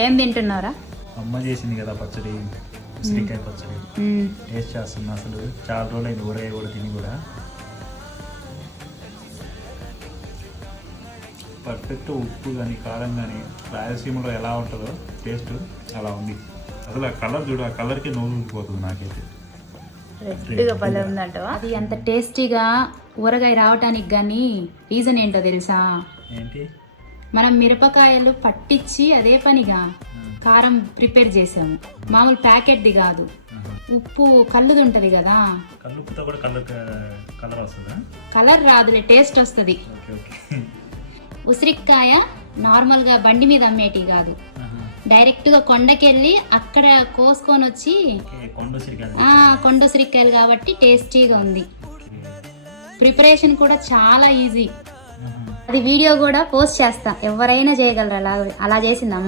ఏం తింటున్నారా? అమ్మ చేసింది కదా పచ్చడి, ఉసిరికాయ పచ్చడి. టేస్ట్ చేస్తున్నా. అసలు చాలా రోజులైంది ఊరగాయ కూడా తిని కూడా. పర్ఫెక్ట్ ఉప్పు కానీ కారం కానీ రాయలసీమలో ఎలా ఉంటుందో టేస్ట్ అలా ఉంది. అసలు ఆ కలర్ చూడు, ఆ కలర్కి నోరు ఊరిపోతుంది నాకైతే. రెడ్గా భలే ఉందంటవా? అది అంత టేస్టీగా ఊరగాయ రావటానికి కానీ రీజన్ ఏంటో తెలుసా? ఏంటి? మనం మిరపకాయలు పట్టించి అదే పనిగా కారం ప్రిపేర్ చేసాము. మామూలు ప్యాకెట్ది కాదు. ఉప్పు కల్లుది ఉంటది కదా, కల్లుప్పుతో కూడా కలర్ వస్తుందా? కలర్ రాదులే, టేస్ట్ వస్తుంది. Okay okay. ఉసిరికాయ నార్మల్గా బండి మీద అమ్మేటి కాదు, డైరెక్ట్గా కొండకెళ్ళి అక్కడ కోసుకొని వచ్చి కొండ ఉసిరికాయలు కాబట్టి టేస్టీగా ఉంది. ప్రిపరేషన్ కూడా చాలా ఈజీ. అది వీడియో కూడా పోస్ట్ చేస్తా, ఎవరైనా చేయగలరు. అలా చేసింది అమ్మ.